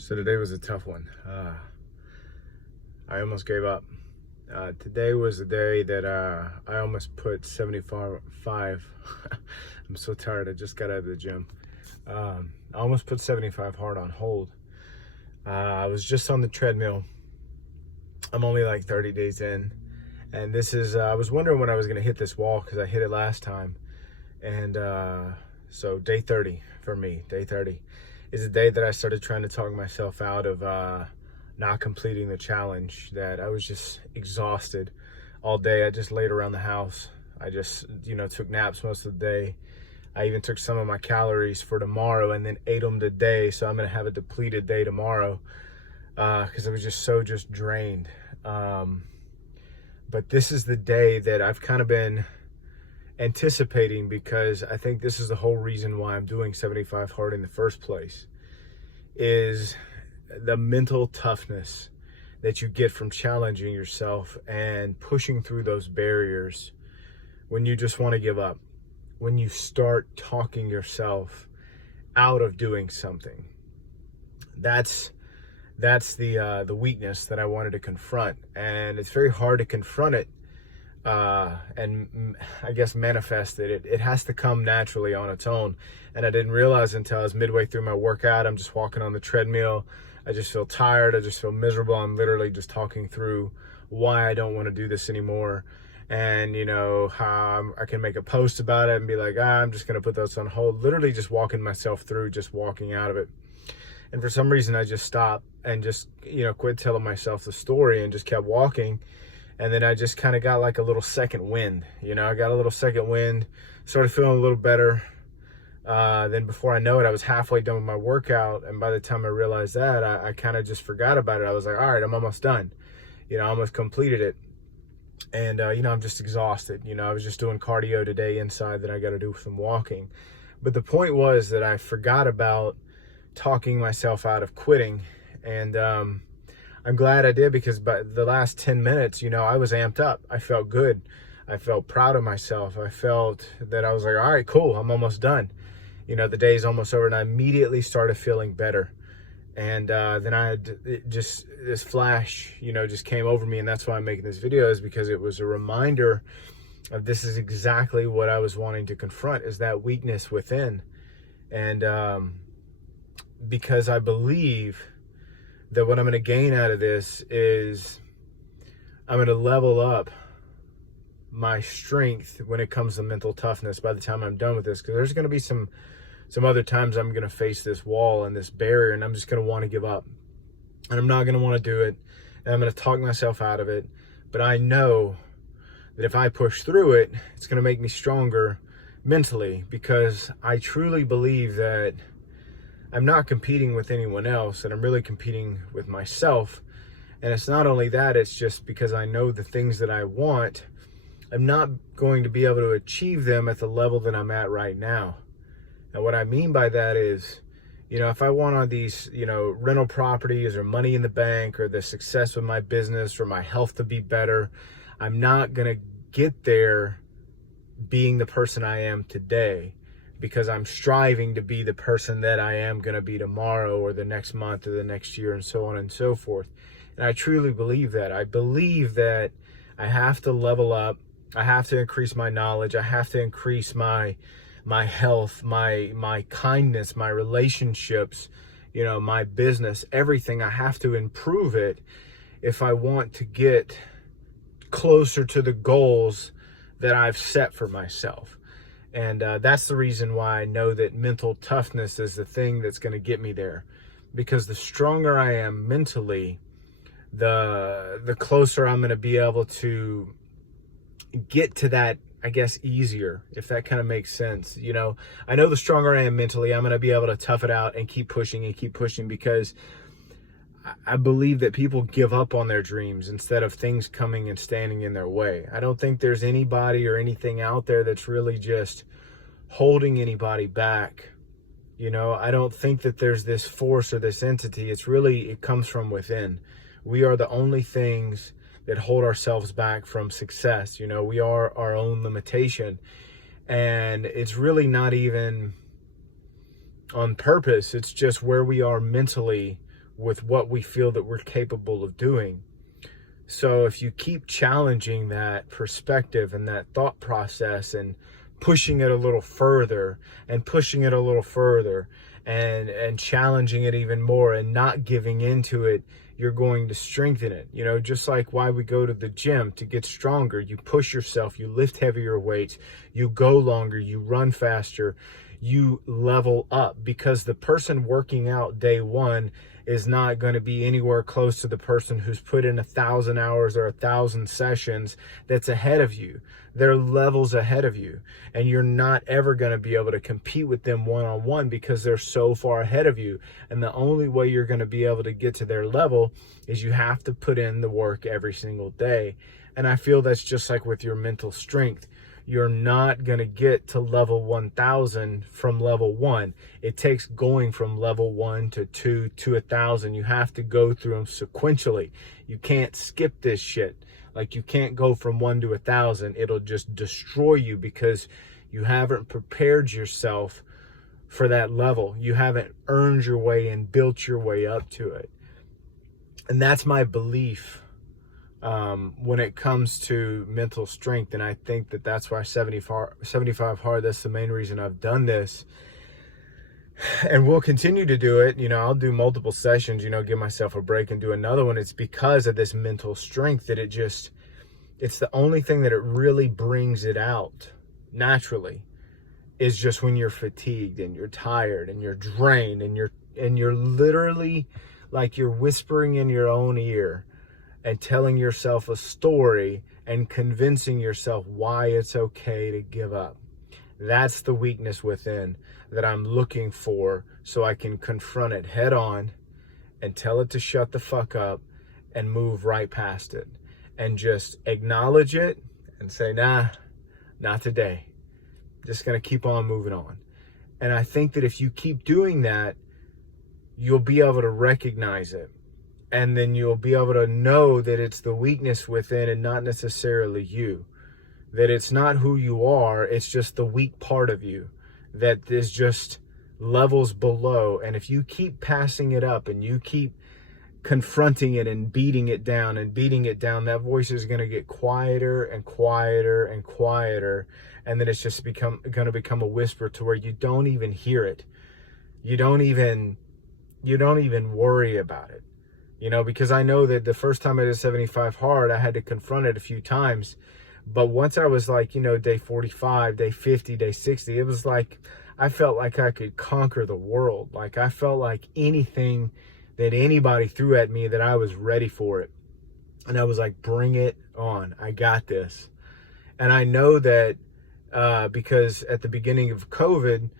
So today was a tough one. I almost gave up. Today was the day that I almost put 75. I'm so tired. I just got out of the gym. I almost put 75 hard on hold. I was just on the treadmill. I'm only like 30 days in. And this is, I was wondering when I was going to hit this wall because I hit it last time. And so day 30 for me, day 30 is the day that I started trying to talk myself out of not completing the challenge. That I was just exhausted all day. I just laid around the house. I just, took naps most of the day. I even took some of my calories for tomorrow and then ate them today. So I'm going to have a depleted day tomorrow because I was just drained. But this is the day that I've kind of been anticipating, because I think this is the whole reason why I'm doing 75 hard in the first place, is the mental toughness that you get from challenging yourself and pushing through those barriers when you just want to give up, when you start talking yourself out of doing something. That's the weakness that I wanted to confront, and it's very hard to confront it and I guess manifest it. It has to come naturally on its own, and I didn't realize until I was midway through my workout. I'm just walking on the treadmill. I just feel tired. I just feel miserable. I'm literally just talking through why I don't want to do this anymore, and how I can make a post about it and be like, I'm just going to put those on hold. Literally just walking myself through, just walking out of it. And for some reason, I just stopped and just, quit telling myself the story and just kept walking. And then I just kind of got like a little second wind. I got a little second wind, started feeling a little better. Then before I know it, I was halfway done with my workout. And by the time I realized that, I kind of just forgot about it. I was like, all right, I'm almost done. I almost completed it. And, I'm just exhausted. I was just doing cardio today inside that I got to do some walking. But the point was that I forgot about talking myself out of quitting. And I'm glad I did, because by the last 10 minutes, I was amped up. I felt good. I felt proud of myself. I felt that I was like, all right, cool, I'm almost done. The day's almost over, and I immediately started feeling better. And then I had just this flash, just came over me. And that's why I'm making this video, is because it was a reminder of this is exactly what I was wanting to confront, is that weakness within. And because I believe that what I'm going to gain out of this is I'm going to level up my strength when it comes to mental toughness by the time I'm done with this. Because there's going to be some other times I'm going to face this wall and this barrier, and I'm just going to want to give up. And I'm not going to want to do it. And I'm going to talk myself out of it. But I know that if I push through it, it's going to make me stronger mentally, because I truly believe that I'm not competing with anyone else, and I'm really competing with myself. And it's not only that, it's just because I know the things that I want, I'm not going to be able to achieve them at the level that I'm at right now. And what I mean by that is, if I want on these, rental properties or money in the bank or the success with my business or my health to be better, I'm not going to get there being the person I am today, because I'm striving to be the person that I am going to be tomorrow or the next month or the next year, and so on and so forth. And I truly believe that. I believe that I have to level up. I have to increase my knowledge. I have to increase my health, my kindness, my relationships, my business, everything. I have to improve it if I want to get closer to the goals that I've set for myself. And that's the reason why I know that mental toughness is the thing that's going to get me there. Because the stronger I am mentally, the closer I'm going to be able to get to that, I guess, easier, if that kind of makes sense. I know the stronger I am mentally, I'm going to be able to tough it out and keep pushing, because I believe that people give up on their dreams instead of things coming and standing in their way. I don't think there's anybody or anything out there that's really just holding anybody back. I don't think that there's this force or this entity. It comes from within. We are the only things that hold ourselves back from success. We are our own limitation. And it's really not even on purpose. It's just where we are mentally with what we feel that we're capable of doing. So if you keep challenging that perspective and that thought process and pushing it a little further and pushing it a little further and challenging it even more and not giving into it, you're going to strengthen it. You know, just like why we go to the gym to get stronger. You push yourself, you lift heavier weights, you go longer, you run faster, you level up, because the person working out day one is not going to be anywhere close to the person who's put in 1,000 hours or 1,000 sessions that's ahead of you. They're levels ahead of you, and you're not ever going to be able to compete with them one-on-one because they're so far ahead of you. And the only way you're going to be able to get to their level is you have to put in the work every single day. And I feel that's just like with your mental strength. You're not going to get to level 1,000 from level 1. It takes going from level 1 to 2 to 1,000. You have to go through them sequentially. You can't skip this shit. Like, you can't go from 1 to 1,000. It'll just destroy you because you haven't prepared yourself for that level. You haven't earned your way and built your way up to it. And that's my belief when it comes to mental strength. And I think that that's why 75 hard, that's the main reason I've done this. And we'll continue to do it. You know, I'll do multiple sessions, you know, give myself a break and do another one. It's because of this mental strength that it's the only thing that it really brings it out naturally, is just when you're fatigued and you're tired and you're drained and you're literally like you're whispering in your own ear and telling yourself a story and convincing yourself why it's okay to give up. That's the weakness within that I'm looking for, so I can confront it head on and tell it to shut the fuck up and move right past it. And just acknowledge it and say, nah, not today. Just gonna keep on moving on. And I think that if you keep doing that, you'll be able to recognize it. And then you'll be able to know that it's the weakness within and not necessarily you. That it's not who you are, it's just the weak part of you that is just levels below. And if you keep passing it up and you keep confronting it and beating it down, that voice is going to get quieter and quieter and quieter. And then it's just going to become a whisper to where you don't even hear it. You don't even worry about it. You know, because I know that the first time I did 75 hard, I had to confront it a few times. But once I was like, you know, day 45, day 50, day 60, it was like, I felt like I could conquer the world. Like, I felt like anything that anybody threw at me, that I was ready for it. And I was like, bring it on. I got this. And I know that because at the beginning of COVID,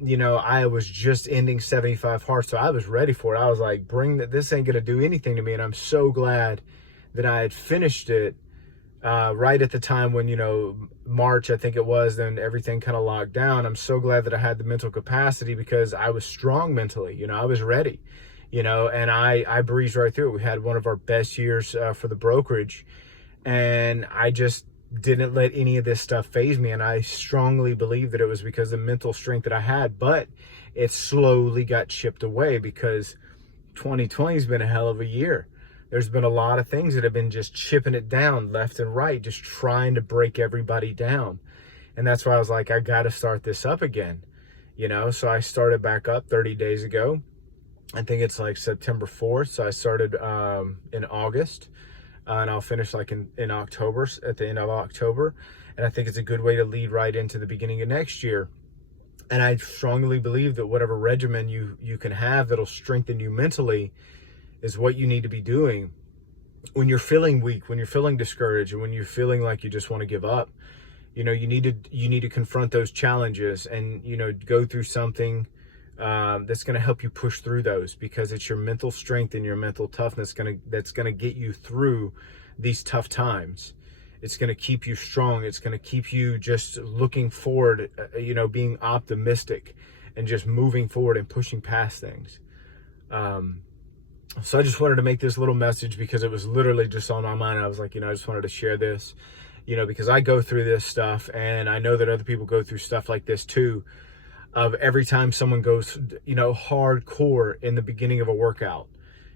you know, I was just ending 75 hard. So I was ready for it. I was like, this ain't going to do anything to me. And I'm so glad that I had finished it right at the time when, you know, March, I think it was, then everything kind of locked down. I'm so glad that I had the mental capacity because I was strong mentally, you know, I was ready, you know, and I breezed right through it. We had one of our best years for the brokerage, and I just didn't let any of this stuff faze me. And I strongly believe that it was because of the mental strength that I had, but it slowly got chipped away because 2020 has been a hell of a year. There's been a lot of things that have been just chipping it down left and right, just trying to break everybody down. And that's why I was like, I got to start this up again, you know? So I started back up 30 days ago. I think it's like September 4th. So I started in August, and I'll finish like in October, at the end of October. And I think it's a good way to lead right into the beginning of next year. And I strongly believe that whatever regimen you can have that'll strengthen you mentally is what you need to be doing when you're feeling weak, when you're feeling discouraged, and when you're feeling like you just want to give up. You know, you need to confront those challenges and, you know, go through something that's going to help you push through those, because it's your mental strength and your mental toughness that's going to get you through these tough times. It's going to keep you strong. It's going to keep you just looking forward, you know, being optimistic and just moving forward and pushing past things. So I just wanted to make this little message because it was literally just on my mind. I was like, you know, I just wanted to share this, you know, because I go through this stuff and I know that other people go through stuff like this too. of every time someone goes, hardcore in the beginning of a workout.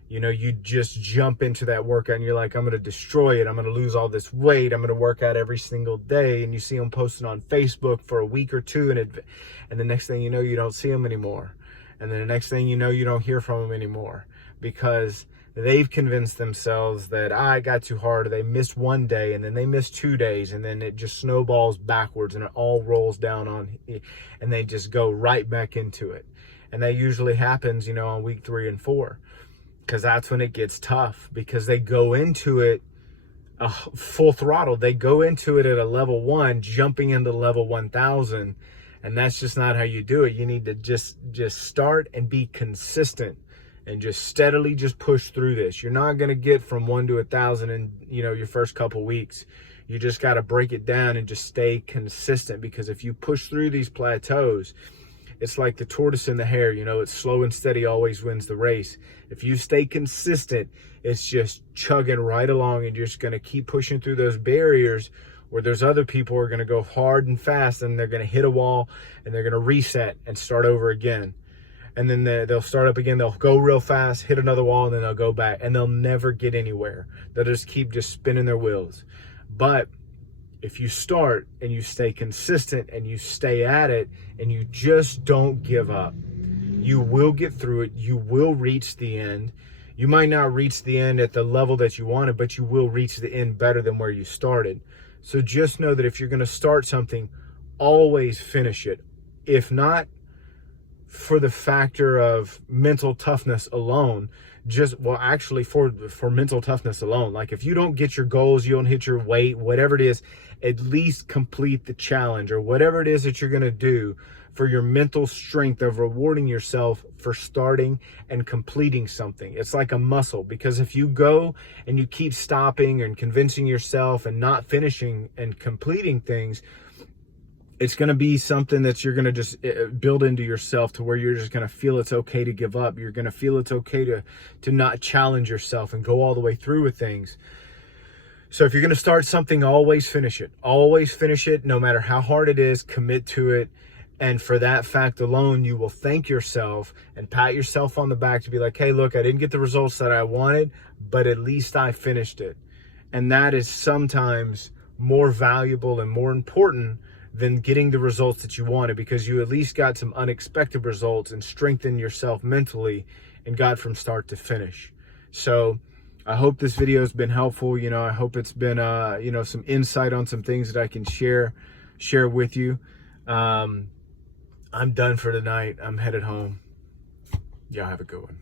You just jump into that workout and you're like, I'm going to destroy it. I'm going to lose all this weight. I'm going to work out every single day. And you see them posting on Facebook for a week or two. And the next thing you know, you don't see them anymore. And then the next thing you know, you don't hear from them anymore because they've convinced themselves that I got too hard. They missed one day and then they missed 2 days. And then it just snowballs backwards and it all rolls down and they just go right back into it. And that usually happens, on week 3 and 4. Because that's when it gets tough, because they go into it full throttle. They go into it at a level 1, jumping into level 1000. And that's just not how you do it. You need to just start and be consistent and just steadily just push through this. You're not going to get from 1 to 1,000 in, your first couple weeks. You just got to break it down and just stay consistent, because if you push through these plateaus, it's like the tortoise and the hare, it's slow and steady always wins the race. If you stay consistent, it's just chugging right along and you're just going to keep pushing through those barriers where there's other people who are going to go hard and fast and they're going to hit a wall and they're going to reset and start over again. And then they'll start up again. They'll go real fast, hit another wall, and then they'll go back and they'll never get anywhere. They'll just keep spinning their wheels. But if you start and you stay consistent and you stay at it and you just don't give up, you will get through it. You will reach the end. You might not reach the end at the level that you wanted, but you will reach the end better than where you started. So just know that if you're going to start something, always finish it. If not for the factor of mental toughness alone, for mental toughness alone, like if you don't get your goals, you don't hit your weight, whatever it is, at least complete the challenge or whatever it is that you're going to do for your mental strength of rewarding yourself for starting and completing something. It's like a muscle, because if you go and you keep stopping and convincing yourself and not finishing and completing things, it's going to be something that you're going to just build into yourself to where you're just going to feel it's okay to give up. You're going to feel it's okay to not challenge yourself and go all the way through with things. So if you're going to start something, always finish it. Always finish it, no matter how hard it is. Commit to it. And for that fact alone, you will thank yourself and pat yourself on the back to be like, hey, look, I didn't get the results that I wanted, but at least I finished it. And that is sometimes more valuable and more important than getting the results that you wanted, because you at least got some unexpected results and strengthened yourself mentally and got from start to finish. So I hope this video has been helpful. I hope it's been, some insight on some things that I can share with you. I'm done for tonight. I'm headed home. Y'all have a good one.